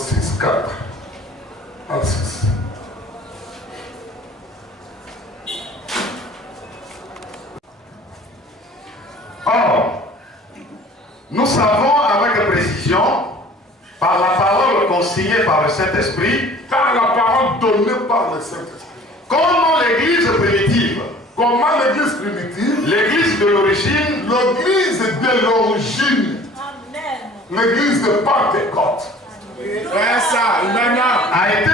6, 4. 1, 6. Or, nous savons avec précision, par la parole consignée par le Saint-Esprit, Par la parole donnée par le Saint-Esprit. comment l'Église primitive, Comment l'église primitive, l'Église de l'origine, l'église de l'origine, l'église de Pentecôte, a été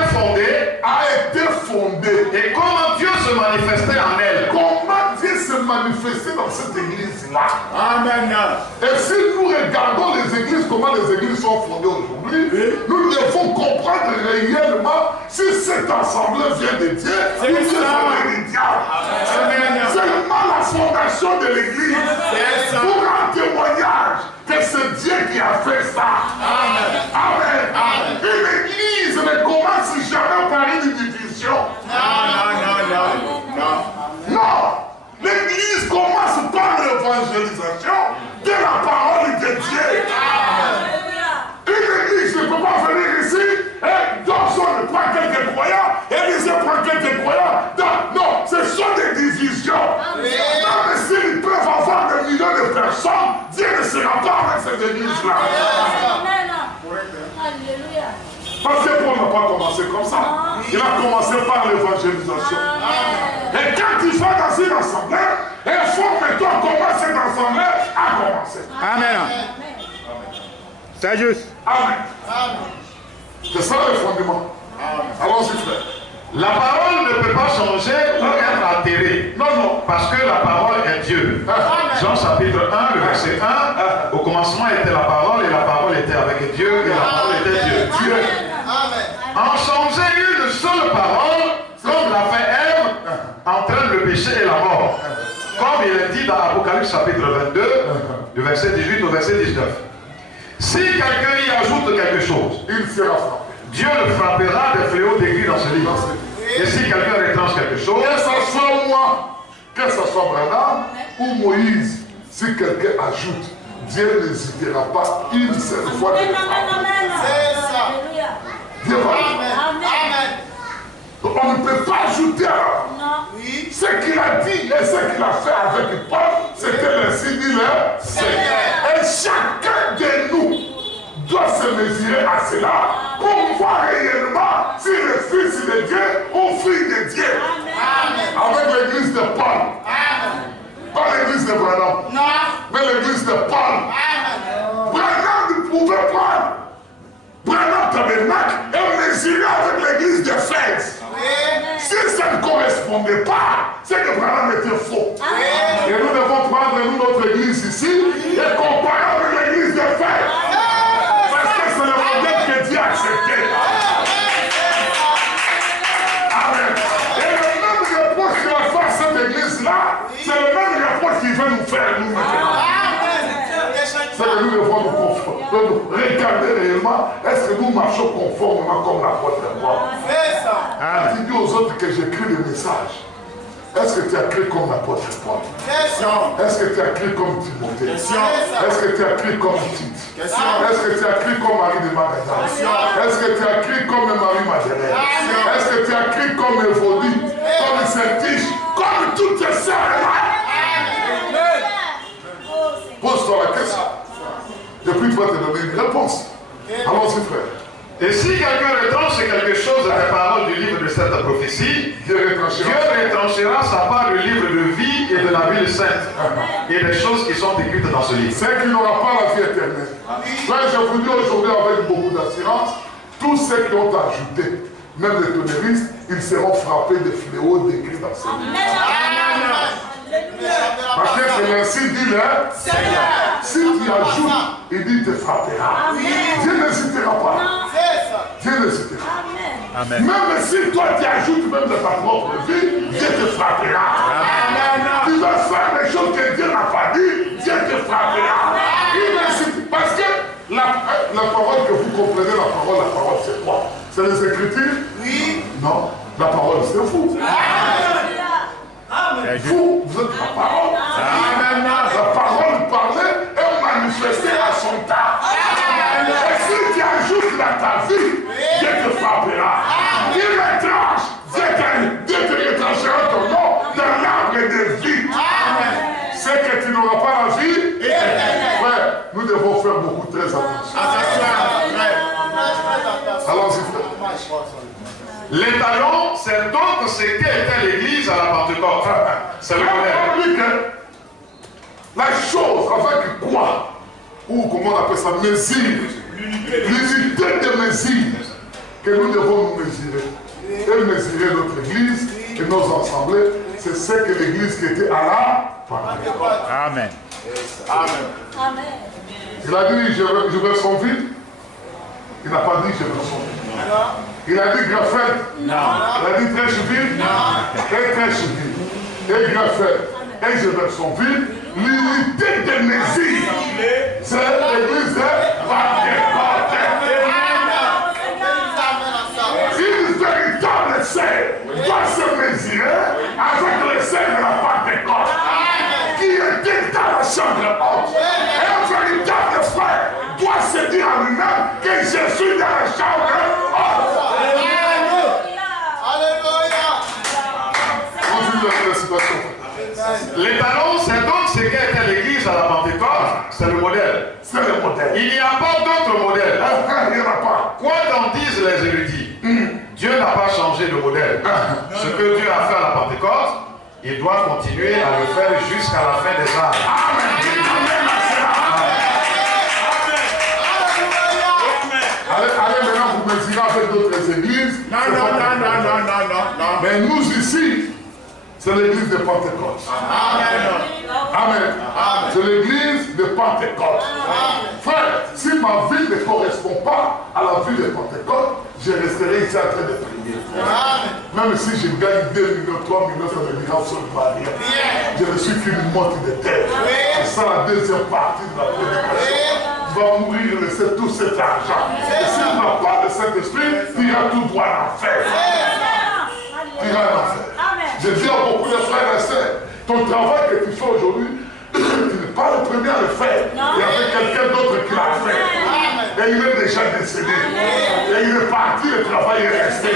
fondée, et comment Dieu se manifestait en elle. Comment Dieu se manifestait dans cette église-là. Amen. Et si nous regardons les églises, comment les églises sont fondées aujourd'hui, nous devons comprendre réellement si cette assemblée vient de Dieu ou si c'est du diable. Seulement la fondation de l'église pour un témoignage que c'est Dieu qui a fait ça. Amen. Une église ne commence jamais par une division. Non. L'église commence par l'évangélisation de la parole de Dieu. Une église ne peut pas venir ici et Dawson prend quelques croyants, Élisée prend quelques croyants. Non, ce sont des divisions. Même s'ils peuvent avoir des millions de personnes, Dieu ne sera pas avec cette église-là. Parce que Paul n'a pas commencé comme ça. Il a commencé par l'évangélisation. Et quand tu vas dans une assemblée, informe-toi comment cette assemblée a commencé. Amen. C'est juste. Amen. C'est ça le fondement. Allons-y, frère. La parole ne peut pas changer ou être altérée. Non. Parce que la parole est Dieu. Jean chapitre 1, le verset 1. Au commencement était la parole et la parole était avec Dieu et la parole était Dieu. En changer une seule parole, comme l'a fait Ève, entraîne le péché et la mort. Comme il est dit dans Apocalypse chapitre 22, du verset 18 au verset 19. Si quelqu'un y ajoute quelque chose, Il sera frappé. Dieu le frappera des fléaux décrits dans ce livre. Et si quelqu'un retranche quelque chose, Que ce soit moi, que ce soit Branham ou Moïse, si quelqu'un ajoute, Dieu n'hésitera pas une seule fois de le frapper. Dieu va le frapper. On ne peut pas ajouter alors. Ce qu'il a dit et ce qu'il a fait avec Paul, c'était ainsi dit le Seigneur. Et chacun de nous doit se mesurer à cela pour voir réellement si le Fils de Dieu ou fille de Dieu. Avec l'église de Paul. Pas l'église de Branham, mais l'église de Paul. Branham ne pouvait pas. Branham Tabernacle est mesuré avec l'église de Fès. Si ça ne correspondait pas, c'est que Branham était faux. Et nous devons prendre notre église ici et comparer avec l'église de Fès. Parce que c'est le modèle que Dieu a accepté. Amen. Et le même reproche qu'il va faire à cette église-là, c'est le même reproche qu'il veut nous faire nous maintenant. C'est que nous devons nous regarder réellement, est-ce que nous marchons conformément comme l'apôtre Paul. Tu dis aux autres que j'écris des messages. Est-ce que tu as écrit comme l'apôtre Paul? Est-ce que tu as écrit comme Timothée? Est-ce que tu as écrit comme Tite? Est-ce que tu as écrit comme Marie de Magdala? Est-ce que tu as écrit comme Marie-Madeleine? Est-ce que tu as écrit comme Évodie? Comme Saint-Tige? Comme toutes tes sœurs-là? Pose-toi la question. Et puis tu vas te donner une réponse. Allons-y, frère. et si quelqu'un retranche quelque chose de la parole du livre de cette prophétie, Dieu retranchera sa part du livre de vie et de la ville sainte et des choses qui sont écrites dans ce livre. C'est qu'il n'aura pas la vie éternelle. Là, je vous dis aujourd'hui avec beaucoup d'assurance, tous ceux qui ont ajouté, même les tonnéristes, ils seront frappés des fléaux décrits dans ce livre. Parce que c'est ainsi dit le Seigneur. Si tu ajoutes, il dit te frappera. Dieu n'hésitera pas. Dieu n'hésitera. Même si toi tu ajoutes même de ta propre vie, Dieu te frappera. Tu vas faire des choses que Dieu n'a pas dit, Dieu te frappera. Il n'hésite. Parce que la parole que vous comprenez, la parole c'est quoi? C'est les Écritures? Oui. Non, la parole c'est vous. Vous êtes la parole. La parole parlée est manifestée à son temps. Et si tu ajoutes ta la vie, Dieu te frappera. Il retranche, Dieu te retranchera ton nom dans l'arbre de vie. C'est que tu n'auras pas la vie. Frère, nous devons faire beaucoup très attention. Allons-y, frère. L'étalon, c'est donc ce qu'était l'église à la Pentecôte. C'est le modèle. La chose avec quoi, ou comment on appelle ça, mesure, l'unité de mesure que nous devons nous mesurer. Et mesurer notre église et nos assemblées, c'est ce que l'église qui était à la Pentecôte. Amen. Amen. Il a dit, je veux son vide. Il n'a pas dit, je veux son vide. Il a dit, graphète. Non. Il a dit, très vide. Non. Et très vide. Et graphète. Et je veux son vide. L'unité de mesure, c'est l'église de Pentecôte. Une véritable serre doit se mesurer avec le serre de la Pentecôte qui était dans la chambre haute. Et un véritable frère doit se dire en lui-même que je suis dans la chambre haute. Alléluia. Continue la citation. L'étalon, c'est donc ce qu'était l'église à la Pentecôte, c'est le modèle. C'est le modèle. Il n'y a pas d'autre modèle. Il n'y en a pas. Quoi qu'en disent les érudits, Dieu n'a pas changé de modèle. Ce que Dieu a fait à la Pentecôte, il doit continuer à le faire jusqu'à la fin des âges. Amen. Allez maintenant vous mesurer avec d'autres églises. Non. Mais nous ici, c'est l'église de Pentecôte. Amen. C'est l'église de Pentecôte. Frère, si ma vie ne correspond pas à la vie de Pentecôte, je resterai ici en train de prier. Même si je gagne 2 millions, 3 millions, ça ne dira absolument rien. Je ne suis qu'une motte de terre. C'est ça la deuxième partie de la prédication. Tu vas mourir, laisser tout cet argent. Et si tu n'as pas de Saint-Esprit, tu iras tout droit en enfer. Tu iras en enfer. Je dis à beaucoup de frères et sœurs, ton travail que tu fais aujourd'hui, tu n'es pas le premier à le faire. Il y avait quelqu'un d'autre qui l'a fait. Et il est déjà décédé. Et il est parti, le travail est resté.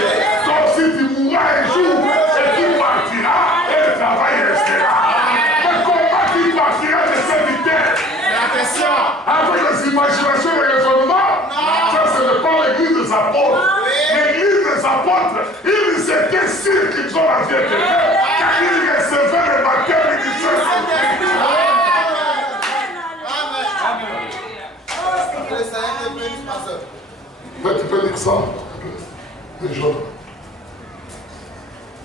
Donc si tu mourras un jour, et tu partiras, et le travail restera. Mais comment tu partiras de cette terre? Avec les imaginations et les raisonnements, ça ce n'est pas l'église des apôtres. L'église des apôtres, ils étaient sûrs qu'ils ont la vie éternelle, car ils recevaient le baptême du Saint-Esprit. Mais tu peux dire ça, les gens.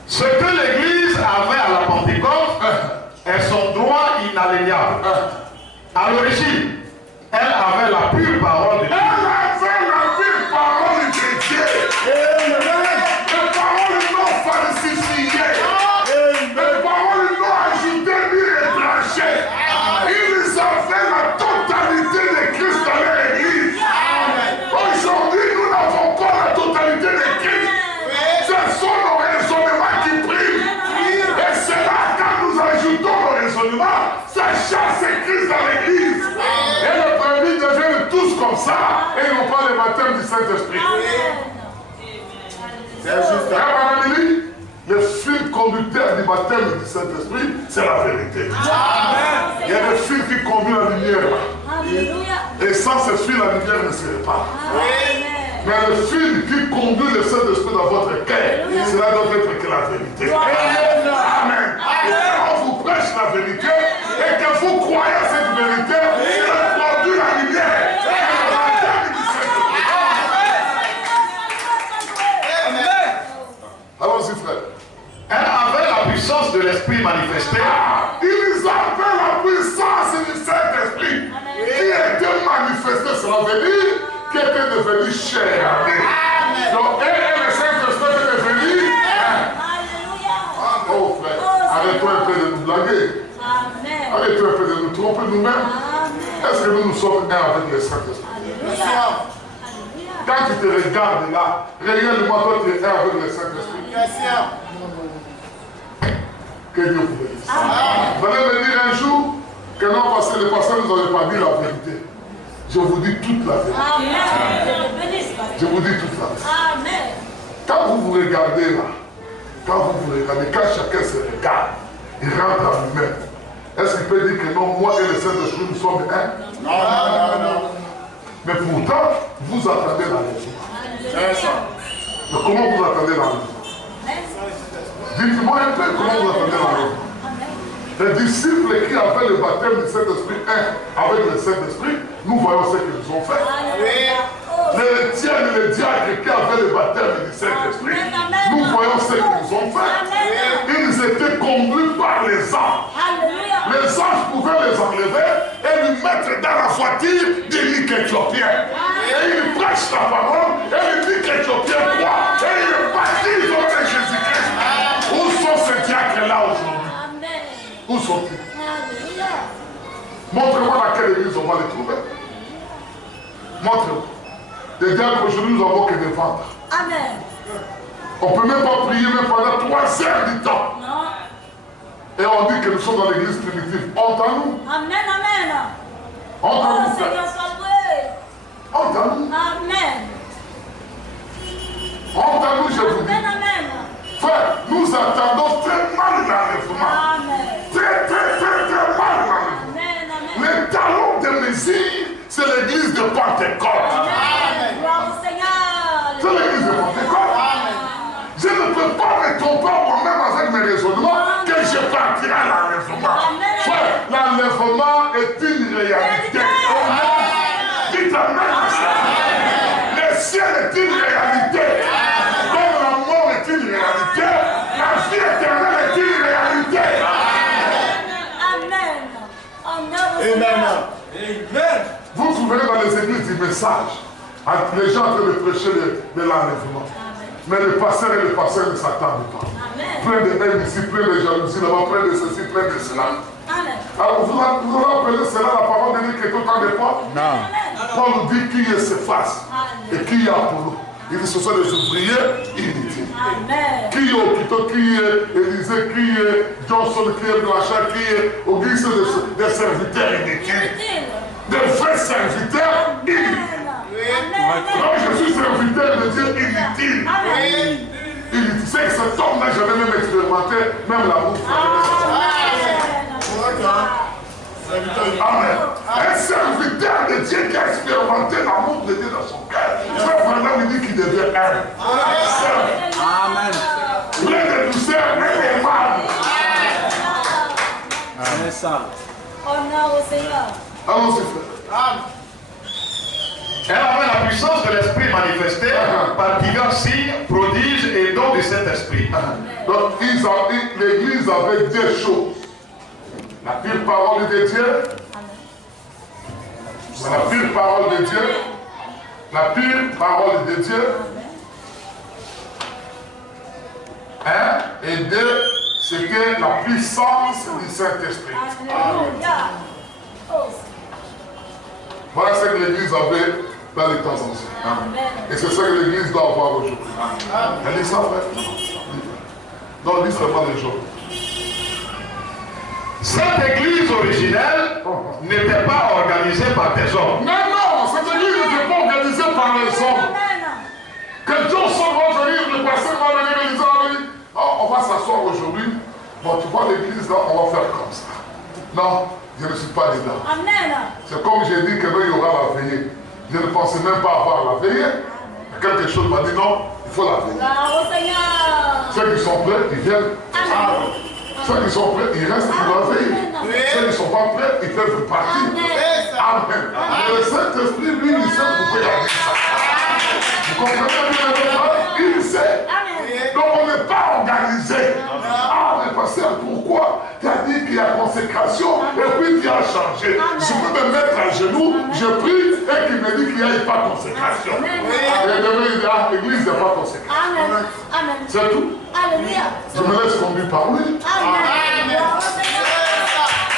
Ce que l'église avait à la Pentecôte est son droit inaliénable. À l'origine, elle avait la pure parole de Dieu. Elle avait la pure parole de Dieu. Les paroles non falsifiées. Les paroles non ajoutées ni retranchées. Ils avaient la totalité de Christ dans leur église. Aujourd'hui, nous n'avons pas la totalité de Christ. Ce sont nos raisonnements qui priment. Et c'est là, quand nous ajoutons nos raisonnements, ça chasse Christ dans l'église. Et les brebis deviennent tous comme ça. Et ils n'ont pas le baptême du Saint-Esprit. C'est juste. Le fil conducteur du baptême du Saint-Esprit, c'est la vérité. Il y a des fils qui conduisent la lumière. Et sans ce fil, la lumière ne serait pas. Mais le fil qui conduit le Saint-Esprit dans votre cœur, cela doit être que la vérité. Amen. Et quand on vous prêche la vérité, et que vous croyez à cette vérité, cela conduit la lumière. Allons-y, frère. Elle avait la puissance de l'Esprit manifesté. Ils avaient la puissance du Saint-Esprit qui était manifestée. Cela veut dire qui était devenu chair. Donc, et le Saint-Esprit est devenu. Oh, frère, arrête-toi un peu de nous blaguer. Arrête-toi un peu de nous tromper nous-mêmes. Est-ce que nous sommes un avec le Saint-Esprit? Quand tu te regardes là, réellement toi tu es un avec le Saint-Esprit. Que Dieu vous bénisse. Vous allez me dire un jour que non, parce que le pasteur nous avait pas dit la vérité. Je vous dis toute la vérité. Amen. Je vous dis toute la vérité. Amen. Quand vous vous regardez là, quand chacun se regarde, il rentre en lui-même. Est-ce qu'il peut dire que non, moi et le Saint-Esprit, nous sommes un? Non. Mais pourtant, vous attendez l'enlèvement. Mais comment vous attendez l'enlèvement? Dites-moi un peu comment vous attendez l'enlèvement. Les disciples qui avaient le baptême du Saint-Esprit, avec le Saint-Esprit, nous voyons ce qu'ils ont fait. Les tiens et les diacres qui avaient le baptême du Saint-Esprit, nous voyons ce qu'ils ont fait. Ils étaient conduits par les anges. Les anges pouvaient les enlever et les mettre dans la voiture de l'Éthiopien. Et ils prêchent la parole et le l'Éthiopien croit. Et ils baptisent au nom de Jésus-Christ. Où sont ces diacres-là aujourd'hui? Où sont-ils? Montrez-moi dans quelle église on va les trouver. Montrez-moi. Les diacres aujourd'hui, nous n'avons que des ventres. Amen. On ne peut même pas prier même pendant 3 heures du temps. Non. Et on dit que nous sommes dans l'église primitive. Honte à nous. Amen, amen. Honte à Oh, nous. Seigneur, sois loué. Honte à nous. Amen. Honte à nous, je vous dis. Amen, amen. Frère, nous attendons très mal l'enlèvement. Amen. Très mal l'enlèvement. Amen, amen. Le talon de Messie, c'est l'église de Pentecôte. Amen. Gloire au Seigneur. C'est l'église de Pentecôte. Je ne peux pas me tromper moi-même avec mes raisonnements que je partirai à l'enlèvement. Frère, l'enlèvement est une réalité. Dites Amen. Le ciel est une réalité. Comme la mort est une réalité, la vie éternelle est une réalité. Amen. Amen. Vous trouverez dans les églises du message, les gens en train de prêcher de l'enlèvement. Mais le pasteur et le pasteur ne s'attendent pas. Plein de haine ici, plein de jalousie là-bas, plein de ceci, plein de cela. Alors vous appelez cela la parole de Dieu qui est autant de Paul? Non. Paul nous dit qui est Céphas et qui est Apollo. Il dit ce sont des ouvriers inutiles. Qui est Okito, qui est Élisée, qui est Johnson, qui est Blachard, qui est Auguste, des serviteurs inutiles. Des vrais serviteurs inutiles. Donc je suis serviteur de Dieu inutile. Il sait que cet homme n'a jamais même expérimenté, même l'amour. Amen. Un serviteur de Dieu qui a expérimenté l'amour de Dieu dans son cœur. Frère Branham lui dit qu'il devient humble. Amen. Plein de douceur, mais aimable. Amen. Ça. Honneur au Seigneur. Allons-y, frère. Elle avait la puissance de l'Esprit manifestée par divers signes, prodiges et dons du Saint-Esprit. Donc, l'Église avait 2 choses. La pure parole de Dieu. La pure parole de Dieu. La pure parole de Dieu. Et 2, c'était la puissance du Saint-Esprit. Voilà ce que l'Église avait dans les temps anciens. Et c'est ce que l'Église doit avoir aujourd'hui. Elle dit ça, frère? Non, lis seulement les jours. Cette église originelle n'était pas organisée par des hommes. Mais non, cette église n'était pas organisée par les hommes. Quelqu'un va venir, le pasteur va venir, il dit, oh, on va s'asseoir aujourd'hui. Bon, tu vois l'église là, on va faire comme ça. Non, je ne suis pas dedans. C'est comme j'ai dit que il y aura la veillée. Je ne pensais même pas avoir la veillée. Quelque chose m'a dit non, il faut la veiller. Ceux qui sont prêts, ils viennent. Ceux qui sont prêts, ils restent pour la veille. Ceux qui ne sont pas prêts, ils peuvent partir. Amen. Le Saint-Esprit, lui, il sait pourquoi il a dit ça. Vous comprenez bien? Il sait. Donc on n'est pas organisé. Ah, mais pasteur, pourquoi? Tu as dit qu'il y a consécration et puis tu as changé. Je peux me mettre à genoux, je prie et qu'il me dit qu'il n'y a pas de consécration. Et demain, il dit, ah, l'église n'a pas de consécration. C'est tout. Je me laisse conduire par lui.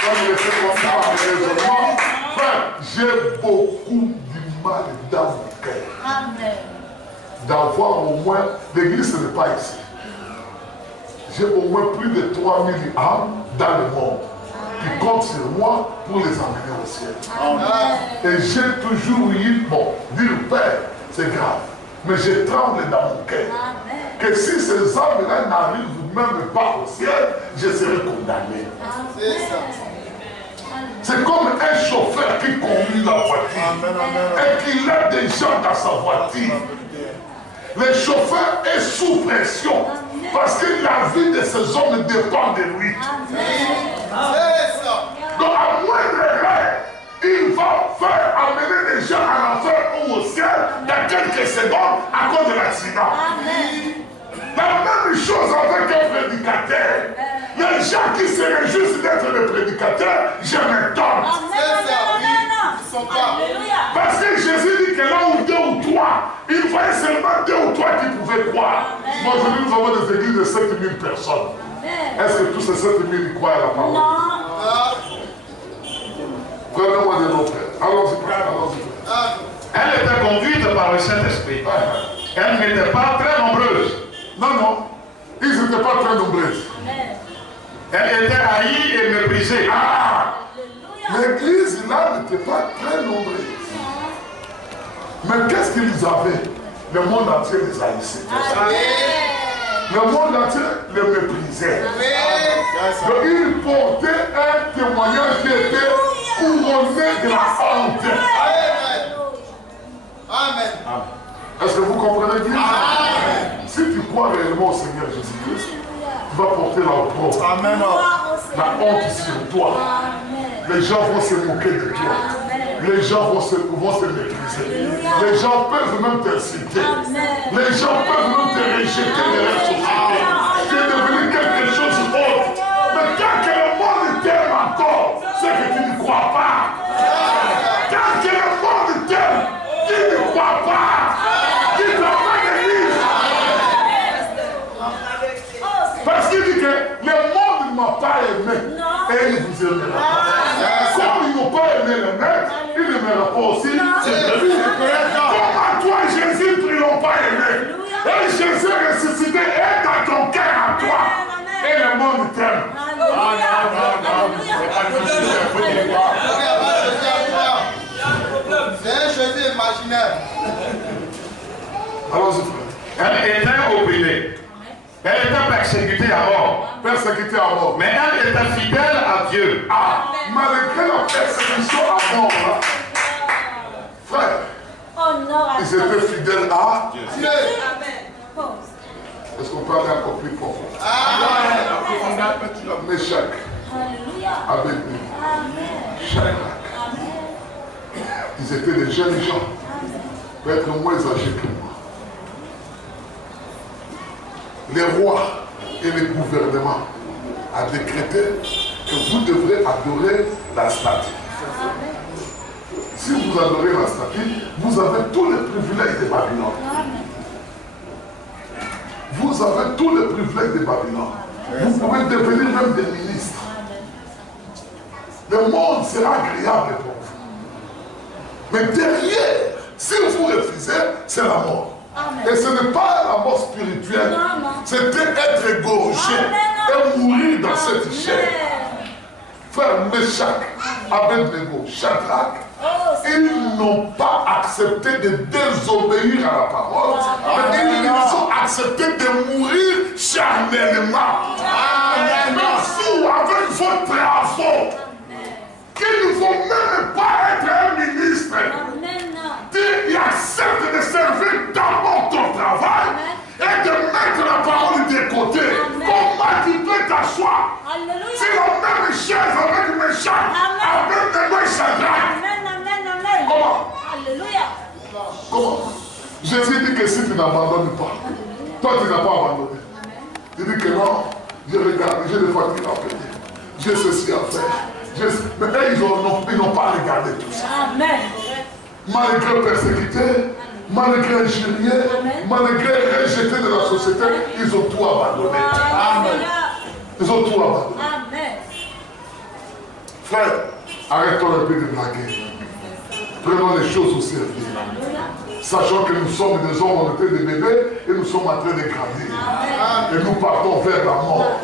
Comme il était conduit par mes raisonnements, frère, j'ai beaucoup du mal dans mon cœur. D'avoir au moins, l'église ce n'est pas ici. J'ai au moins plus de 3000 âmes dans le monde. qui comptent sur moi pour les emmener au ciel. Et j'ai toujours eu, bon, dire Père, c'est grave. Mais je tremble dans mon cœur. Que si ces hommes-là n'arrivent même pas au ciel, je serai condamné. C'est comme un chauffeur qui conduit la voiture et qu'il a des gens dans sa voiture. Le chauffeur est sous pression parce que la vie de ces hommes dépend de lui. Donc à moindre erreur, il va faire amener les gens à l'enfer ou au ciel dans quelques secondes à cause de l'accident. La même chose avec un prédicateur. Les gens qui se réjouissent d'être le prédicateur, je m'étonne. Parce que Jésus dit que là où 2 ou 3, il fallait seulement 2 ou 3 qui pouvaient croire. Moi, aujourd'hui, nous avons des églises de 7000 personnes. Est-ce que tous ces 7000 croient à la parole? Non. Prenez-moi de nos frères. Allons-y. Elle était conduite par le Saint-Esprit. Elle n'était pas très nombreuse. Non. Ils n'étaient pas très nombreuses. Elle était haïe et méprisée. L'église là n'était pas très nombreuse. Mais qu'est-ce qu'ils avaient? Le monde entier les haïssait. Le monde entier les méprisait. Donc ils portaient un témoignage qui était couronné de la honte. Amen. Est-ce que vous comprenez bien? Si tu crois réellement au Seigneur Jésus-Christ, tu vas porter l'opprobre. Amen. La honte sur toi. Les gens vont se moquer de toi. Les gens vont se mépriser. Les gens peuvent même t'insulter. Les gens peuvent même te rejeter de la société. Tu es devenu quelque chose d'autre. Mais tant que le monde t'aime encore, c'est que tu ne crois pas. Tant que le monde t'aime, tu ne crois pas. Tu ne crois pas l'église. Parce qu'il dit que le monde ne m'a pas aimé. Et il ne vous aimera pas. Comme ils n'ont pas aimé le maître, ils n'aimeront pas aussi. Comme à toi, Jésus, ils n'ont pas aimé. Et Jésus ressuscité est dans ton cœur à toi. Et le monde t'aime. C'est un Jésus imaginaire. Allons-y, frère. Elle était opprimée. Elle était persécutée à mort. Persécutée à mort. Mais elle était fidèle à Dieu. Malgré la persécution à mort, frère, ils étaient fidèles à Dieu. Est-ce qu'on peut aller encore plus profond? Méchak, Abednego, Shadrach, ils étaient des jeunes gens, peut-être moins âgés que moi. Les rois et les gouvernements ont décrété que vous devrez adorer la statue. Si vous adorez la statue, vous avez tous les privilèges de Babylone. Vous avez tous les privilèges de Babylone. Vous pouvez devenir même des ministres. Le monde sera agréable pour vous. Mais derrière, si vous refusez, c'est la mort. Et ce n'est pas la mort spirituelle. C'était être égorgé et mourir dans cette chair. Frère Méchak, Abednego, Shadrach, ils n'ont pas accepté de désobéir à la parole, mais ils ont accepté de mourir charnellement. Vous, avec votre travaux, qu'il ne faut même pas être un ministre, il accepte de servir d'abord ton travail et de mettre la parole de côté. Comment tu peux t'asseoir? C'est la même chaise avec Méchak, Abednego et Shadrach. Comment? Comment? Jésus dit que si tu n'abandonnes pas, toi tu n'as pas abandonné. Il dit que non, je regarde, j'ai des fois qui l'ont payé. J'ai ceci à faire. Mais eux, ils n'ont pas regardé tout ça. Amen. Malgré persécutés, malgré injuriés, malgré rejetés de la société, ils ont tout abandonné. Amen. Ils ont tout abandonné. Amen. Frère, arrêtons un peu de blaguer. Prenons les choses au sérieux. Sachant que nous sommes des hommes, on était des bébés et nous sommes en train de grandir. Et nous partons vers la mort.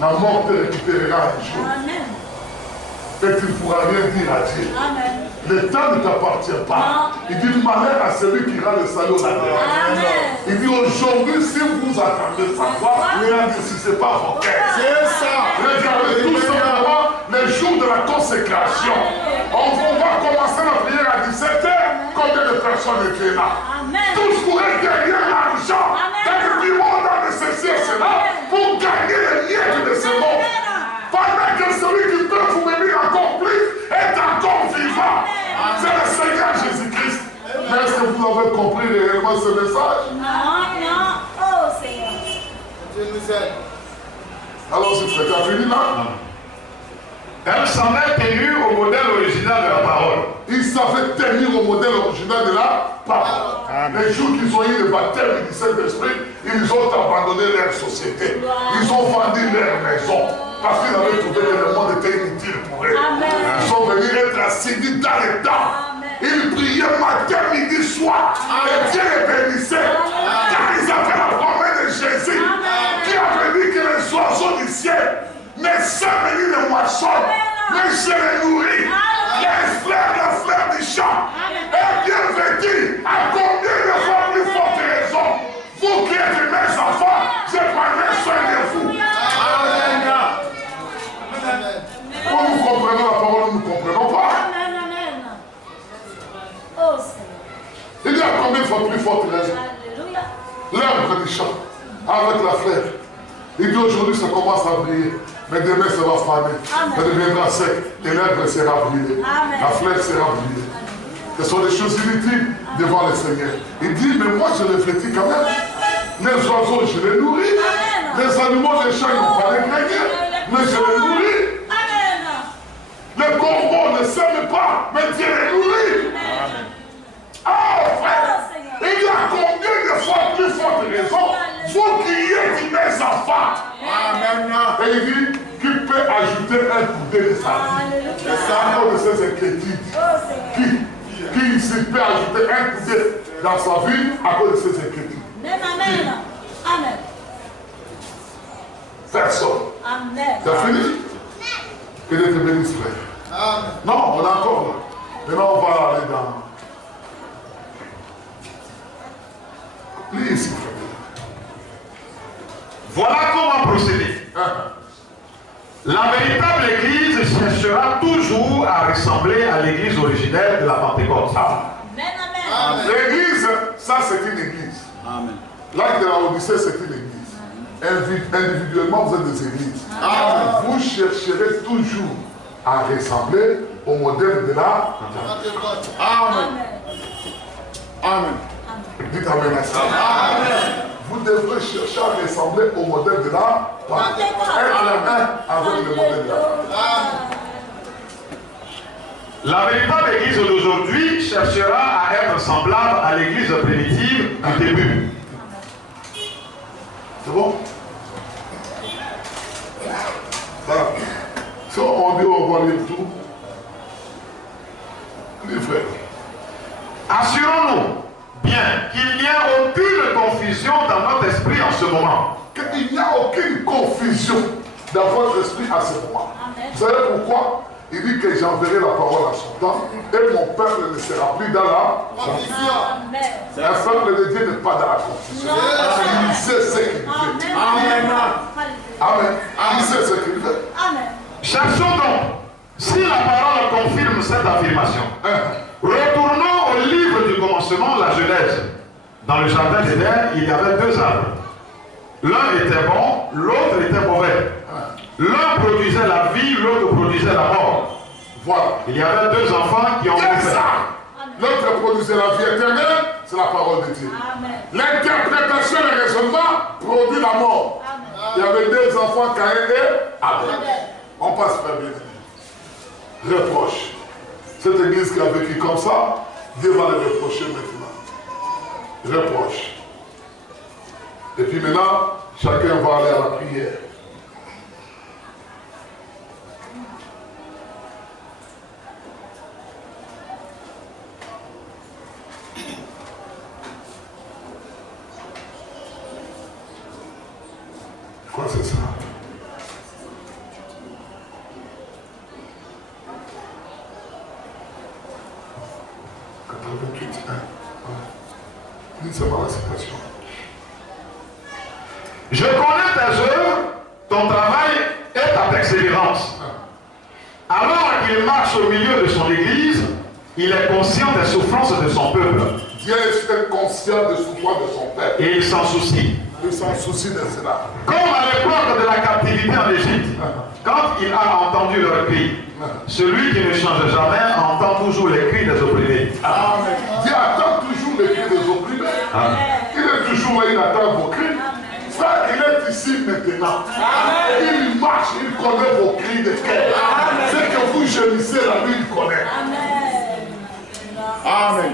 La mort te récupérera un jour. et tu ne pourras rien dire à Dieu. Amen. Le temps ne t'appartient pas. Il dit malheur à celui qui rend le salut la terre. Il dit aujourd'hui, si vous attendez sa voix, n'investissez pas vos cœurs. C'est ça. Regardez tout simplement les jours de la consécration. On va commencer la prière à 17h. Combien de personnes étaient là? Tous couraient derrière l'argent, dans le bureau, dans le ceci et cela, pour gagner les miettes de ce monde. Pendant que celui qui peut vous venir encore plus est encore vivant. C'est le Seigneur Jésus-Christ. Mais est-ce que vous avez compris réellement ce message? Non. Oh Seigneur. Dieu nous aide. Alors, c'est ce que tu as fini là? Elle s'en est tenue au modèle original de la parole. Ils savaient tenir au modèle original de la parole. Les jours qu'ils ont eu le baptême du Saint-Esprit, ils ont abandonné leur société. Ils ont vendu leur maison. Parce qu'ils avaient trouvé que le monde était inutile pour eux. Ils sont venus être assidus dans les temps. Ils priaient matin, midi, soir. Et Dieu les bénissait. Car ils avaient la promesse de Jésus qui avait dit que les oiseaux du ciel ne sont venus les moissons, mais je les nourris. Les fleurs du champ. Et bien vêtus, à combien de fois plus forte raison, vous qui êtes mes enfants, je prendrai soin de vous. Quand nous comprenons la parole, nous ne comprenons pas. Amen. Oh Seigneur. Il y a combien de fois plus forte raison? Alléluia. L'herbe du champ, avec la fleur. Il dit aujourd'hui ça commence à briller, mais demain ça va faner. Ça deviendra sec et l'herbe sera brûlée. La fleur sera brûlée. Ce sont des choses inutiles devant le Seigneur. Il dit, mais moi je les flétis quand même. Les oiseaux, je les nourris. Les animaux des champs, ils n'ont pas les greniers, mais je les nourris. Les corbeaux ne s'aiment pas, mais Dieu les nourrit. Oh frère, il y a combien de fois plus forte raison, vous qui êtes mes enfants. Amen. Et il dit, qui peut ajouter un coudé de sa vie? C'est à cause de ses inquiétudes. Qui ici peut ajouter un coudé dans sa vie à cause de ses inquiétudes? Amen. Personne. Amen. C'est fini? Que Dieu te bénisse, frère. Amen. Non, on est encore là. Maintenant, on va aller dans... Lis ici, frère. Voilà comment procéder. La véritable église cherchera toujours à ressembler à l'église originelle de la Pentecôte. Amen. L'église, ça c'est une église. Amen. L'acte de la Odyssée, c'est une église. Individuellement, vous êtes des églises. Vous chercherez toujours à ressembler au modèle de la Pentecôte. Amen. Amen. Dites Amen à ça. Amen. Vous devrez chercher à ressembler au modèle de la Pentecôte. Être un avec le modèle de la Pentecôte. La véritable église d'aujourd'hui cherchera à être semblable à l'église primitive du début. C'est bon? Voilà. Si on dit on va lire tout, les frères. Assurons-nous bien qu'il n'y a aucune confusion dans notre esprit en ce moment. Qu'il n'y a aucune confusion dans votre esprit à ce moment. Vous savez pourquoi? Il dit que j'enverrai la parole à son temps et mon peuple ne sera plus dans la confusion. Un peuple de Dieu n'est pas dans la confusion. Il sait ce qu'il fait. Amen. Amen. Il sait ce qu'il fait. Amen. Cherchons donc, si la parole confirme cette affirmation, retournons au livre du commencement, la Genèse. Dans le jardin d'Éden, il y avait deux arbres. L'un était bon, l'autre était mauvais. L'un produisait la vie, l'autre produisait la mort. Voilà. Il y avait deux enfants qui ont fait ça. L'autre produisait la vie éternelle, c'est la parole de Dieu. L'interprétation et le raisonnement produit la mort. Il y avait deux enfants, Caïn et Abel. On passe très bien. Reproche. Cette église qui a vécu comme ça, Dieu va les reprocher maintenant. Reproche. Et puis maintenant, chacun va aller à la prière. Quoi c'est ça? Je connais tes œuvres, ton travail et ta persévérance. Alors qu'il marche au milieu de son église, il est conscient des souffrances de son peuple. Dieu est conscient des souffrances de son peuple. Et il s'en soucie. Il s'en soucie de cela. Comme à l'époque de la captivité en Égypte, quand il a entendu leur cri, celui qui ne change jamais entend toujours les cris des opprimés. Amen. Dieu attend toujours les cris des opprimés. Amen. Il est toujours là, il attend vos cris. Frère, il est ici maintenant. Amen. Il marche, il connaît vos cris de cœur. Ce que vous gémissez là, lui, il connaît. Amen.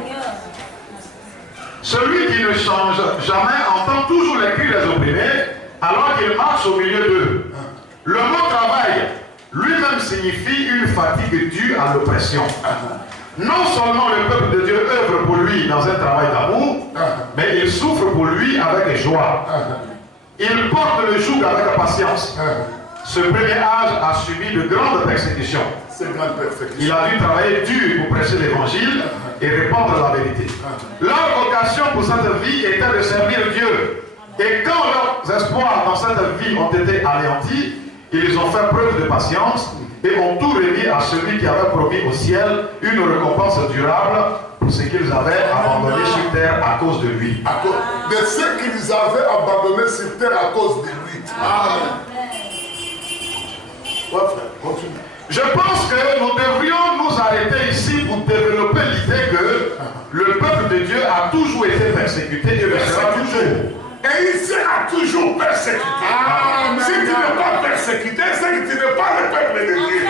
Celui qui ne change jamais entend toujours les cris des opprimés alors qu'il marche au milieu d'eux. Le mot travail lui-même signifie une fatigue due à l'oppression. Non seulement le peuple de Dieu œuvre pour lui dans un travail d'amour, mais il souffre pour lui avec joie. Il porte le joug avec patience. Ce premier âge a subi de grandes persécutions. Il a dû travailler dur pour prêcher l'évangile et répandre la vérité. Leur vocation pour cette vie était de servir Dieu. Et quand leurs espoirs dans cette vie ont été anéantis, ils ont fait preuve de patience et ont tout remis à celui qui avait promis au ciel une récompense durable pour ce qu'ils avaient abandonné sur terre à cause de lui. De ce qu'ils avaient abandonné sur terre à cause de lui. Amen. Ouais, frère, continue. Je pense que nous devrions nous arrêter ici pour développer l'idée que le peuple de Dieu a toujours été persécuté et le sera toujours. Et il sera toujours persécuté. Amen. Si tu n'es pas persécuté, c'est que tu n'es pas le peuple de Dieu.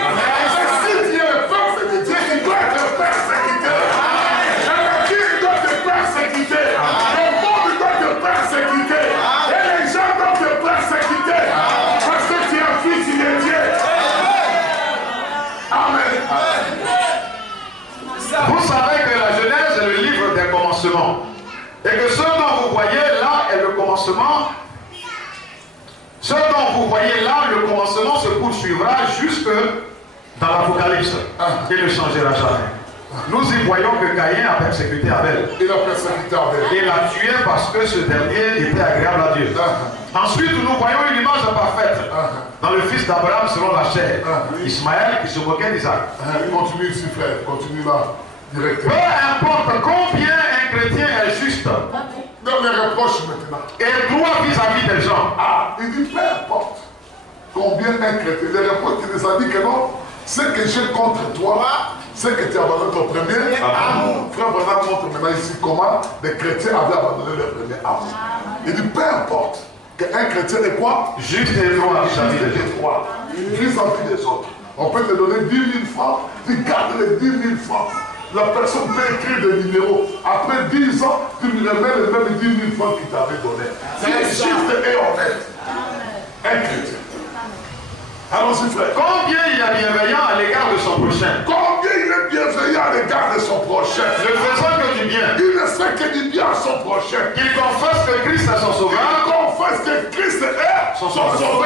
Si tu es le peuple de Dieu, tu dois être persécuté. Dieu doit te persécuter. Le monde doit te persécuter. Et les gens doivent te persécuter. Parce que tu es un fils de Dieu. Amen. Vous savez que la Genèse est le livre des commencements. Et que ce dont vous voyez là est le commencement. Ce dont vous voyez là, le commencement se poursuivra jusque dans l'Apocalypse. Il ne changera jamais. Nous y voyons que Caïn a persécuté Abel. Il a persécuté Abel. Il l'a tué parce que ce dernier était agréable à Dieu. Ensuite, nous voyons une image parfaite dans le fils d'Abraham selon la chair, Ismaël qui se moquait d'Isaac. Continue ici, frère. Continue là, directement. Peu importe combien un chrétien est juste, Donne les reproches maintenant. et droit vis-à-vis des gens. Il dit peu importe combien un chrétien. Les reproches qui nous a dit que non, ce que j'ai contre toi, c'est que tu as abandonné ton premier amour. Frère Branham montre maintenant ici comment les chrétiens avaient abandonné leur premier amour. Il dit peu importe qu'un chrétien est quoi? Juste et droit vis-à-vis des gens. Vis-à-vis des autres. On peut te donner 10 000 francs, tu gardes les 10 000 francs. La personne peut écrire des numéros. Après 10 ans, tu lui remets les mêmes 10 000 francs qu'il t'avait donné. C'est juste et honnête. Un chrétien. Allons-y, frère. Combien il est bienveillant à l'égard de son prochain? Combien il est bienveillant à l'égard de son prochain? Ne faisant que du bien. Il ne fait que du bien à son prochain. Qu'il confesse que Christ est son sauveur. Il confesse que Christ est son sauveur.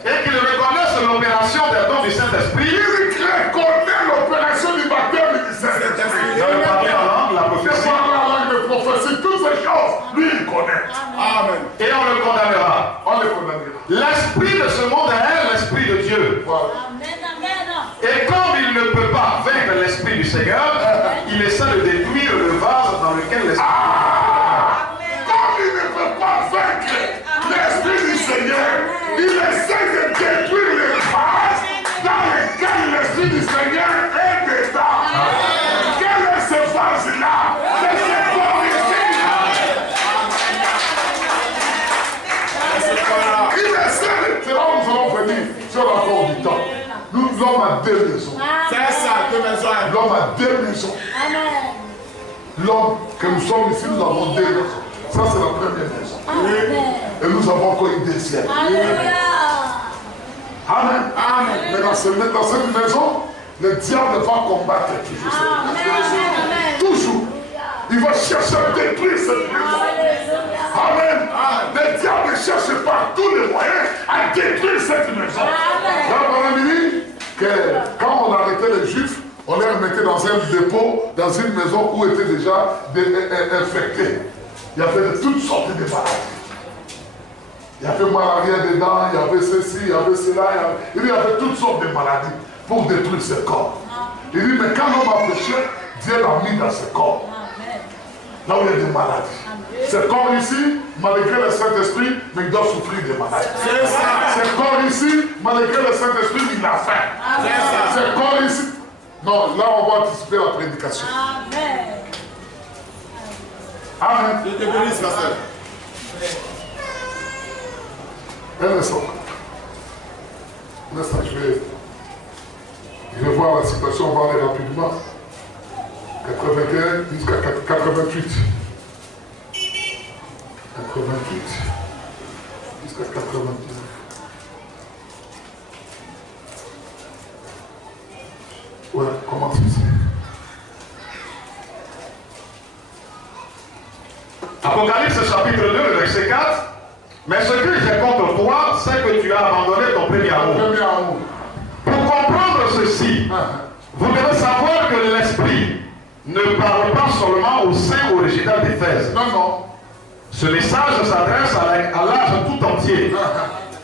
Et qu'il reconnaisse l'opération des dons du Saint-Esprit. Il reconnaît l'opération du baptême du Saint-Esprit. Dans le parler en langue, la prophétie. De prophétie, toutes ces choses, lui il connaît. Amen. Et on le condamnera. On le condamnera. L'esprit de ce monde est l'esprit de Dieu. Voilà. Et comme il ne peut pas vaincre l'esprit du Seigneur, il essaie de détruire le vase dans lequel l'esprit. Comme il ne peut pas vaincre l'esprit du Seigneur, il essaie de détruire le vase dans lequel l'esprit du Seigneur est dedans. Quel est ce vase-là? C'est ce corps ici. Il essaie de... C'est là où nous allons venir sur l'accord du temps. Nous l'homme a deux maisons. C'est ça, deux maisons. L'homme a deux maisons. L'homme que nous sommes ici, nous avons deux maisons. Ça, c'est la première maison. Et nous avons encore une deuxième. Amen. Amen. Mais dans cette maison, le diable va combattre toujours cette maison. Toujours. Il va chercher à détruire cette maison. Amen. Le diable cherche par tous les moyens à détruire cette maison. Là, on a dit que quand on arrêtait les Juifs, on les remettait dans un dépôt, dans une maison où étaient déjà infectés. Il y avait de toutes sortes de maladies. Il y avait malaria dedans, il y avait ceci, il y avait cela, il y avait toutes sortes de maladies pour détruire ce corps. Il dit, mais quand l'homme a péché, Dieu l'a mis dans ce corps. Là où il y a des maladies. Ce corps ici, malgré le Saint-Esprit, mais il doit souffrir des maladies. Ce corps ici, malgré le Saint-Esprit, il a faim. Ce corps ici. Non, là on va anticiper la prédication. Amen. Amen. Je te bénisse, ma soeur. Un instant. Un instant, je vais voir la situation, on va aller rapidement. 81 jusqu'à 88. 88 jusqu'à 89. Ouais, commence ici. Apocalypse chapitre 2, verset 4. Mais ce que j'ai contre toi, c'est que tu as abandonné ton premier amour. Pour comprendre ceci, vous devez savoir que l'Esprit ne parle pas seulement au sein original d'Éphèse. Non, non. Ce message s'adresse à l'âge tout entier,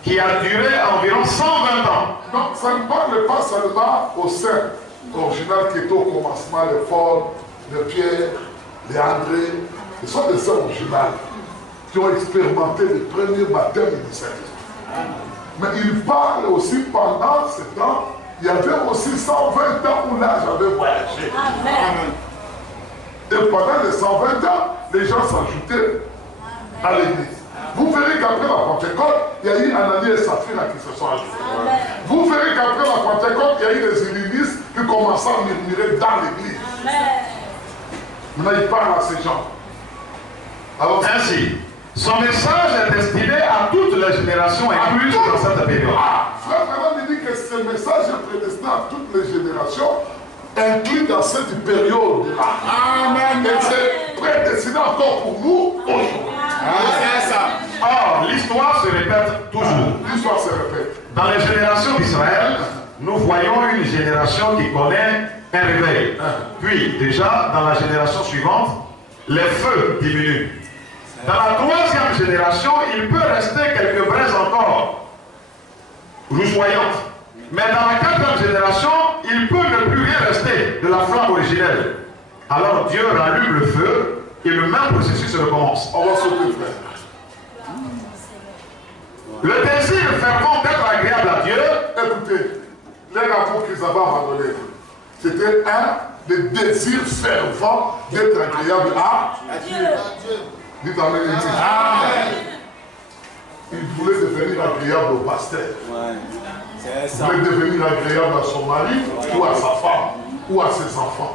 qui a duré environ 120 ans. Non, ça ne parle pas seulement au sein original qui est au commencement, les Paul, les Pierre, les André. Ce sont des saints originales qui ont expérimenté le premier baptême du Saint-Esprit. Mais il parle aussi pendant ce temps, il y avait aussi 120 ans où là j'avais voyagé. Amen. Et pendant les 120 ans, les gens s'ajoutaient à l'église. Vous verrez qu'après la Pentecôte, il y a eu Ananias et Saphira qui se sont ajoutés. Amen. Vous verrez qu'après la Pentecôte, il y a eu les Illuministes qui commençaient à murmurer dans l'église. Maintenant, il parle à ces gens. Alors, Ainsi, son message est destiné à toutes les générations incluses dans cette période. Frère Branham dit que ce message est prédestiné à toutes les générations inclus dans cette période-là. Amen. Et c'est prédestiné encore pour nous aujourd'hui. C'est ça. Or, l'histoire se répète toujours. L'histoire se répète. Dans les générations d'Israël, nous voyons une génération qui connaît un réveil. Puis, déjà, dans la génération suivante, les feux diminuent. Dans la troisième génération, il peut rester quelques braises encore, rougeoyantes. Mais dans la quatrième génération, il peut ne plus rien rester de la flamme originelle. Alors Dieu rallume le feu et le même processus recommence. On va sauter, frère. Le désir fervent d'être agréable à Dieu. Écoutez, les rapports qu'ils avaient abandonnés, c'était un des désirs fervents d'être agréable à Dieu. Dites Amen. Amen. Il voulait devenir agréable au pasteur. Il voulait devenir agréable à son mari ou à sa femme ou à ses enfants.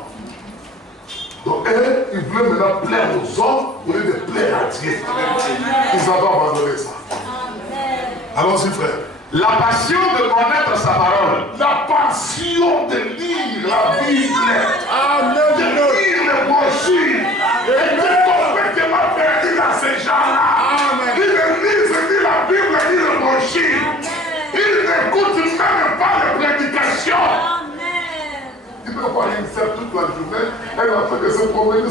Donc, il voulait maintenant plaire aux hommes au lieu de plaire à Dieu. Ils avaient abandonné ça. Allons-y, frère. La passion de connaître sa parole. La passion de lire la Bible. Amen. De lire les brochures. Et de complètement perdu dans ces gens-là. Ils ne lisent ni la Bible ni les brochures. Ils n'écoutent même pas les prédications. Il ne peut pas réussir toute la journée. Elle a fait que se promener. Mais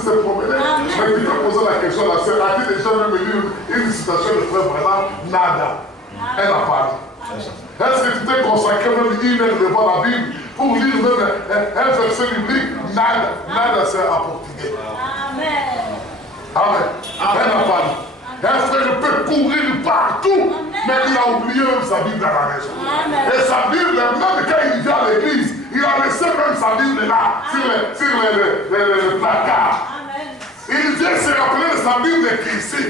il a posé la question à la sœur. A-t-il déjà même lu une citation de Frère Branham? Nada. Elle n'a pas dit. Est-ce que tu t'es consacré même une heure devant la Bible pour lire même un verset biblique? Nada. Nada, c'est en portugais. Amen. Elle n'a pas dit. Un frère peut courir partout, mais il a oublié même sa Bible dans la maison. Et sa Bible, même quand il vient à l'église, il a laissé même sa Bible là, sur le placard. Il vient se rappeler de sa Bible écrite ici.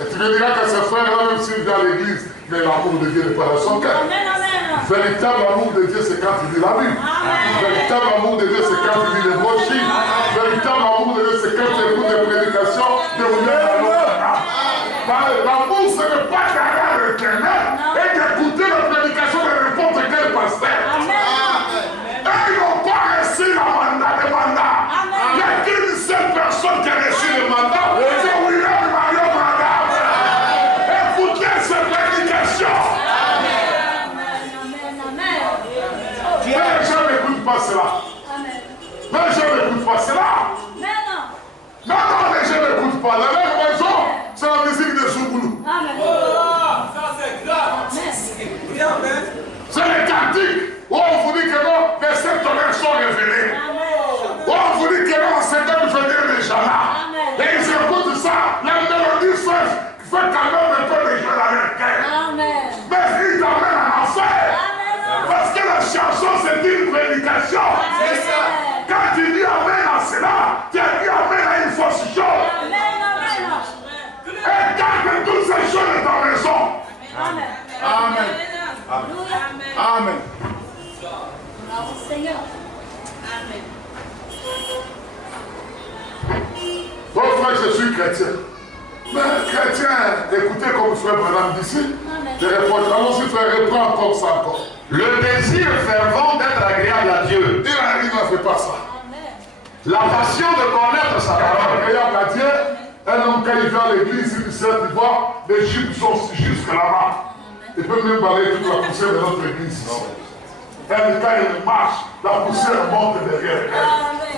Et tu me diras que ce frère-là, même s'il vient à l'église, mais l'amour de Dieu n'est pas dans son cœur. Véritable amour de Dieu, c'est quand il lit la Bible. Véritable amour de Dieu, c'est quand il lit les brochures. Véritable amour de Dieu, c'est quand il écoute des prédications de William. L'amour, ce n'est pas d'aller à l'éternel et d'écouter la prédication de n'importe quel pasteur. Ils n'ont pas reçu le mandat. Il n'y a qu'une seule personne qui a reçu le mandat, c'est William Mario Branham. Écoutez ces prédications. Mais les gens n'écoutent pas cela. Mais les gens n'écoutent pas cela. Non, les gens n'écoutent pas. La même raison, c'est la musique de Souboulou. écoutez comme frère Branham d'ici. Allons-y, frère, reprends comme ça encore. Le désir fervent d'être agréable à Dieu. Il ne fait pas ça. La passion de connaître sa parole. Agréable à Dieu. Un homme, quand il vient à l'église, il sait, il voit, les jupes sont jusque là-bas. Il peut même balayer toute la poussière de notre église. Quand il marche, la poussière monte derrière elle.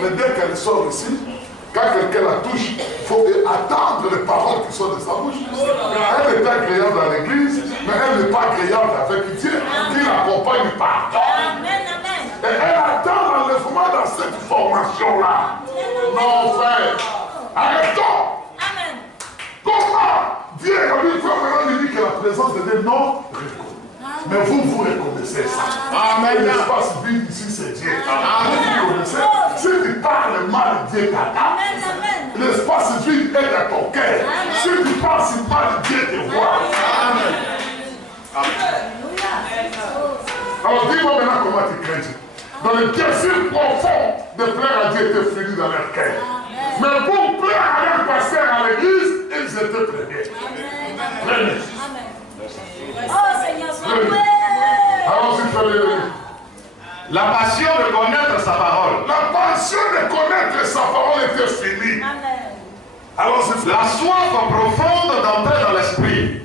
Mais dès qu'elle sort ici, quand quelqu'un la touche, il faut attendre les paroles qui sortent de sa bouche. Elle est agréable dans l'église, mais elle n'est pas agréable avec Dieu, qui l'accompagne partout. Et elle attend l'enlèvement dans cette formation-là. Non, frère, arrêtons. Comment Dieu a dit, il dit que la présence de Dieu non reconnaît. Mais vous reconnaissez ça. Amen. L'espace vide ici, c'est Dieu. Vous reconnaissez. Si tu parles mal, Dieu t'attend. L'espace vide est dans ton cœur. Si tu parles mal, Dieu te voit. Amen. Alors dis-moi maintenant comment tu crains Dieu. Dans le désir profond de plaire à Dieu était fini dans leur cœur. Mais pour plaire à leur pasteur à l'église, ils étaient très bien. Très bien. Oh Seigneur, sois prêt. Allons-y, frère. La passion de connaître sa parole. La passion de connaître sa parole était finie. Amen. Allons-y, La soif profonde d'entrer dans l'esprit.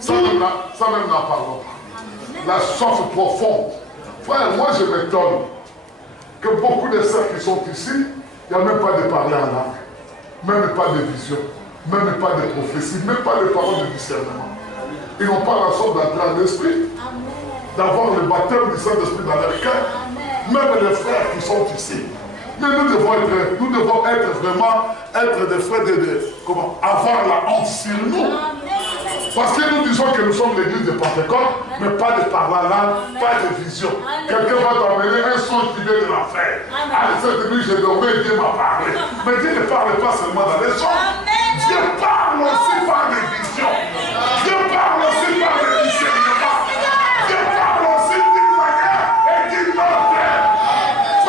ça même n'en parlons pas. La soif profonde. Frère, moi je m'étonne que beaucoup de sœurs qui sont ici, il n'y a même pas de parler en langue, même pas de vision, même pas de prophétie, même pas de paroles de discernement. Ils n'ont pas la sorte d'entrer en esprit, d'avoir le baptême du Saint-Esprit dans leur cœur, même les frères qui sont ici. Mais nous devons être vraiment des frères comment avoir la honte sur nous. Parce que nous disons que nous sommes l'église de Pentecôte, mais pas de parler langue, pas de vision. Quelqu'un va t'emmener un songe qui vient de l'enfer. À cette nuit, j'ai dormi et Dieu m'a parlé. Mais Dieu ne parle pas seulement dans les songes. Dieu parle aussi par les visions. Dieu parle aussi par les discernements. Dieu parle aussi d'une manière et d'une autre.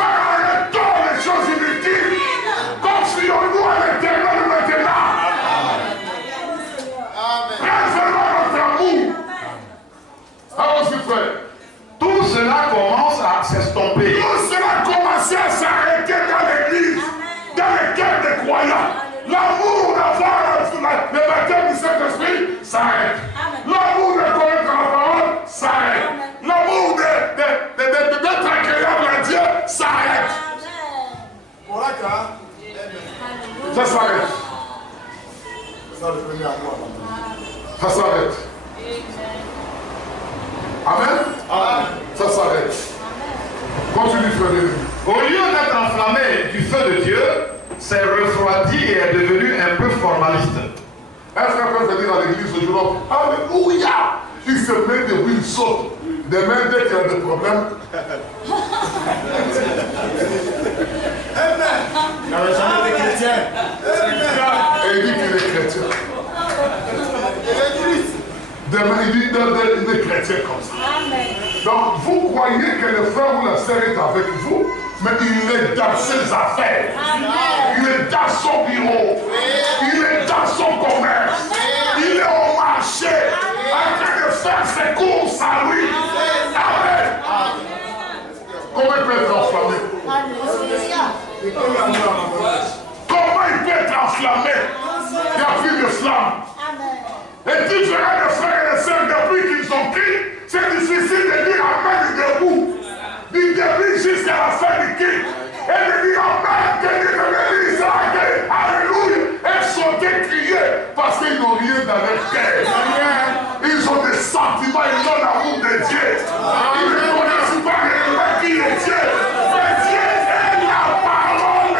Arrêtons les choses inutiles. Confions-nous à l'Éternel maintenant. Préservons notre amour. Allons-y, frère. Tout cela commence à s'estomper. Tout cela commence à s'arrêter dans l'église, dans les cœurs des croyants. L'amour d'avoir le baptême du Saint-Esprit s'arrête. L'amour de connaître la parole s'arrête. L'amour d'être agréable à Dieu s'arrête. Ça s'arrête. Ça s'arrête. Amen. Ça s'arrête. Continue, frère. Au lieu d'être enflammé du feu de Dieu, s'est refroidi et est devenu un peu formaliste. Est-ce qu'on peut venir à l'église aujourd'hui? Alléluia! Il se met debout, il saute. Demain, dès qu'il y a des problèmes. Il n'avait jamais été chrétien. Et il dit qu'il est chrétien. Il est triste. Demain, il dit qu'il est chrétien comme ça. Donc, vous croyez que le frère ou la sœur est avec vous, mais il est dans ses affaires. Il est dans son bureau. Il est dans son commerce. Il est au marché en train de faire ses courses à lui. Amen. Comment il peut être enflammé? Comment il peut être enflammé? Il n'y a plus de flamme. Et tu verras les frères et les sœurs depuis qu'ils ont pris, c'est difficile de dire Amen debout. Du début jusqu'à la fin du culte. Et de dire Amen, que Dieu te bénisse, Alléluia. Elles sont criées parce qu'ils n'ont rien dans leur cœur. Ils ont des sentiments, ils ont l'amour de Dieu. Ils ne connaissent pas réellement qui est Dieu. Mais Dieu est la parole.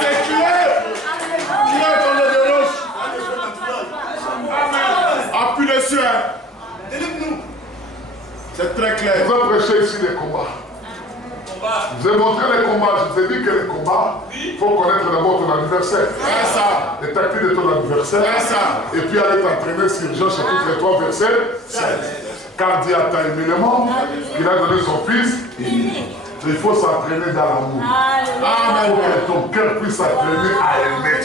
C'est clair. Clair comme le de roche. Appuie les cieux. Délivre-nous. C'est très clair. Je vais prêcher ici les combats. Je vais montrer les combats. Je vous ai dit que les combats, il faut connaître d'abord ton adversaire. C'est ça. Les tactiques de ton adversaire. C'est ça. Et puis aller t'entraîner sur Jean chapitre 3 verset 7. Car Dieu a tant aimé le monde qu'il a donné son fils. Il faut s'entraîner dans l'amour. Pour que ton cœur puisse s'entraîner à aimer.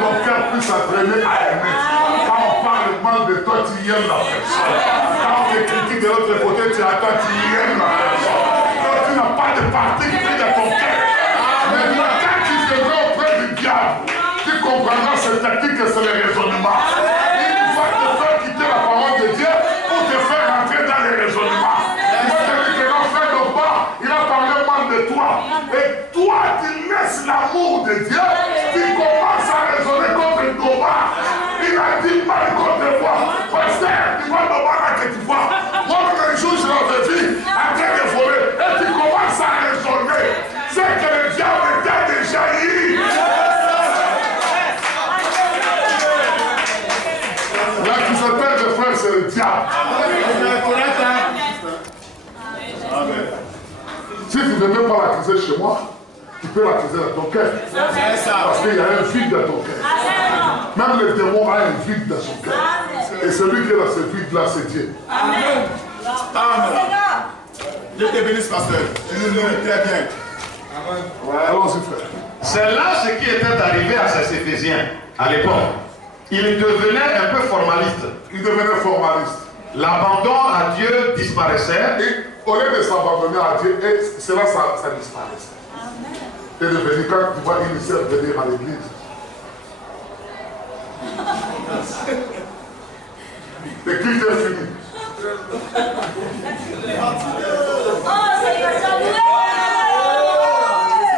Ton cœur puisse s'entraîner à aimer. Quand on parle mal de toi, tu aimes la personne. Quand on te critique de l'autre côté, tu attends, tu aimes la personne. Quand tu n'as pas de parti pris dans ton cœur. Mais quand tu te mets auprès du diable, tu comprendras cette tactique que c'est le raisonnement. Il va te faire quitter la parole de Dieu pour te faire entrer dans les raisonnements. Il a parlé mal de toi. Et toi, tu laisses l'amour de Dieu. Tu commences à raisonner contre Thomas. Il a dit mal contre toi. Pasteur, tu vois Thomas là que tu vois. Moi, un jour, je l'avais vu en train de voler. Et tu commences à raisonner. C'est que le diable était déjà eu. L'accusateur de frère, c'est le diable. Amen. Si tu ne veux pas l'accuser chez moi, tu peux l'accuser dans ton cœur. Parce qu'il y a un vide dans ton cœur. Même le démon a un vide dans son cœur. Et celui qui est dans ce vide-là, c'est Dieu. Amen. Amen. Dieu te bénisse, pasteur. Et nous le très bien. Allons-y, frère. C'est là ce qui était arrivé à ces Éphésiens à l'époque. Ils devenaient un peu formalistes. Ils devenaient formalistes. L'abandon à Dieu disparaissait. Et au lieu de s'abandonner à Dieu, et cela, ça disparaissait. Et devenu, quand tu vois une sœur venir à l'église, l'église est finie.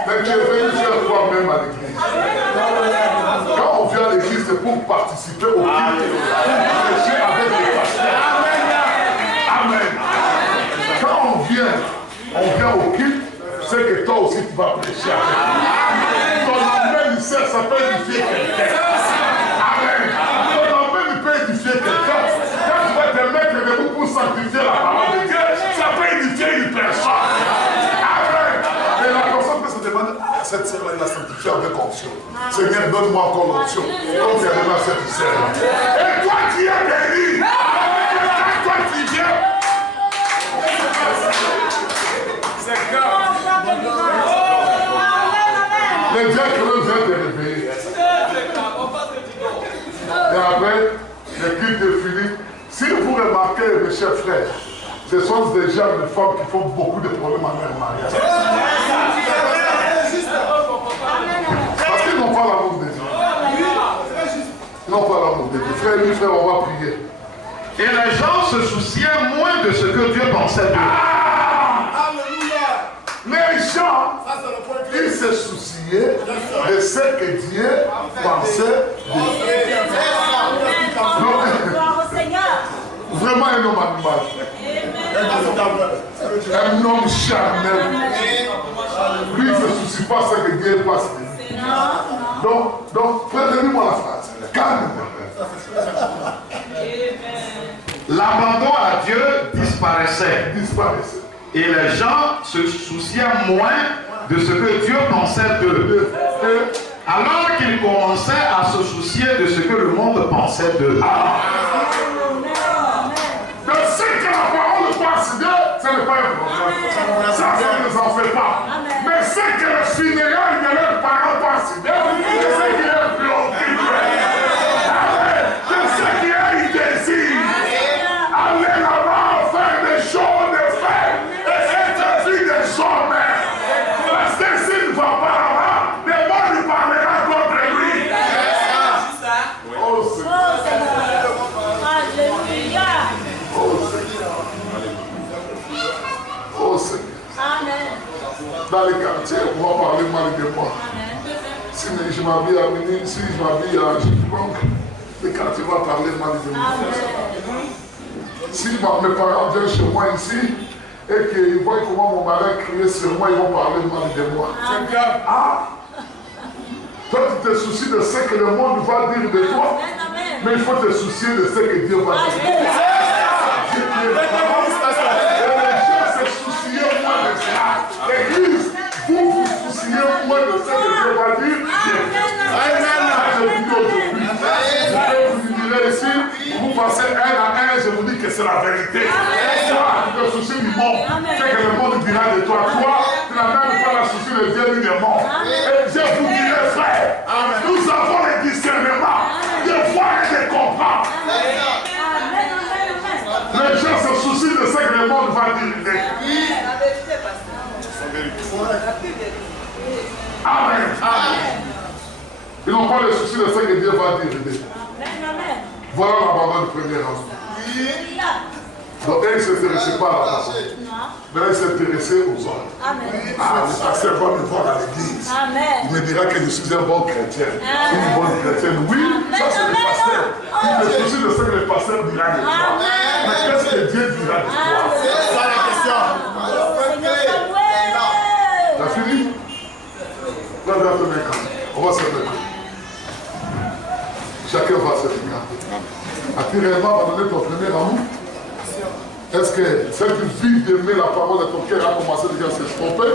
Mais tu es venu faire toi-même à l'église. Quand on vient à l'église, c'est pour participer au culte. Prêcher avec les pasteurs. Amen. Quand on vient au culte, c'est que toi aussi tu vas prêcher avec. Ton amen, ça peut édifier quelqu'un. Amen. Ton amen, il peut édifier quelqu'un. Quand tu vas te mettre debout pour sanctifier la parole de Dieu, ça peut édifier une personne. Amen. Et la personne peut se demander, cette semaine, la sanctifier avec onction. Seigneur, donne-moi encore l'onction. Comme tu as donné à cette sœur. Et toi, tu es béni. Quand toi, tu viens. C'est grave. Les diacres viennent te réveiller. Et après, le culte est fini. Si vous remarquez, mes chers frères, ce sont des gens, des femmes qui font beaucoup de problèmes à leur mariage. Parce qu'ils n'ont pas l'amour de Dieu. Ils n'ont pas l'amour de Dieu. Frère, lui, frère, on va prier. Et les gens se souciaient moins de ce que Dieu pensait d'eux. Les gens, ils se souciaient de ce que Dieu pensait d'eux. Vraiment un homme animal. Un homme charnel. Lui, il ne se soucie pas de ce que Dieu pense de lui. Donc, prévenez-moi la phrase. Calme-moi. L'abandon à Dieu disparaissait. Et les gens se souciaient moins de ce que Dieu pensait d'eux. Alors qu'ils commençaient à se soucier de ce que le monde pensait d'eux. Donc, ce que la parole pense d'eux, ce n'est pas un problème. Ça ne nous en fait pas. Mais ce que le funérail de leurs parents pense d'eux, c'est ce qui est préoccupé. C'est ce qui est une désir. Aller là-bas, faire des choses, des faits, et être fille des hommes. Parce que s'il ne va pas là-bas, le monde lui parlera contre lui. Oh Seigneur. Alléluia. Oh Seigneur. Amen. Dans les quartiers, on va parler mal de moi. Si je m'habille à Mini, si je m'habille à Jibank, les quartiers vont parler mal de moi. Si mes parents viennent chez moi ici et qu'ils voient comment mon mari criait sur moi, ils vont parler mal de moi. Ah! Toi, tu te soucies de ce que le monde va dire de toi, mais il faut te soucier de ce que Dieu va dire de toi. Se soucier moins de cela. L'église, vous vous souciez moins de ce que Dieu va dire. Je vous dis aujourd'hui, vous direz ici, vous passez un à un, je vous dis que c'est la vérité. te soucies du monde. C'est que le monde dira de toi. Toi, tu n'as même pas la souci de Dieu ni du monde. Et Dieu vous dirait, frère, nous avons le discernement de voir et de comprendre. Les gens se soucient de ce que le monde va dire. Amen. Ils n'ont pas le souci de ce que Dieu va dire. Voilà l'abandon du premier rang. Donc, ils ne s'intéressaient pas à la parole. Mais ils s'intéressaient aux hommes. Ah, le pasteur va me voir à l'église. Il me dira que je suis un bon chrétien. Une bonne chrétienne. Oui, ça c'est le pasteur. Il se soucie de ce que le pasteur dira de toi. Mais qu'est-ce que Dieu dira de toi? C'est ça la question. T'as fini? On va se mettre. Chacun va se regarder. As-tu réellement abandonné ton premier amour? Est-ce que cette vie d'aimer la parole de ton cœur a commencé déjà à s'estomper?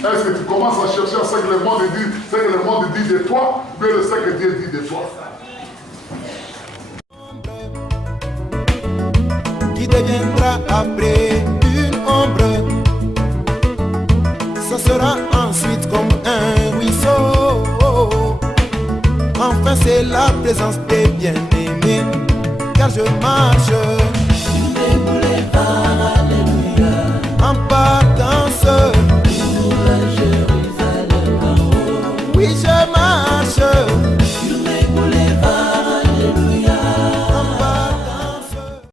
Est-ce que tu commences à chercher ce que le monde dit, ce que le monde dit de toi, ou bien ce que Dieu dit de toi? Qui deviendra après une ombre, ce sera ensuite comme un ruisseau. Enfin c'est la présence des bien-aimés, car je marche sur des boulevards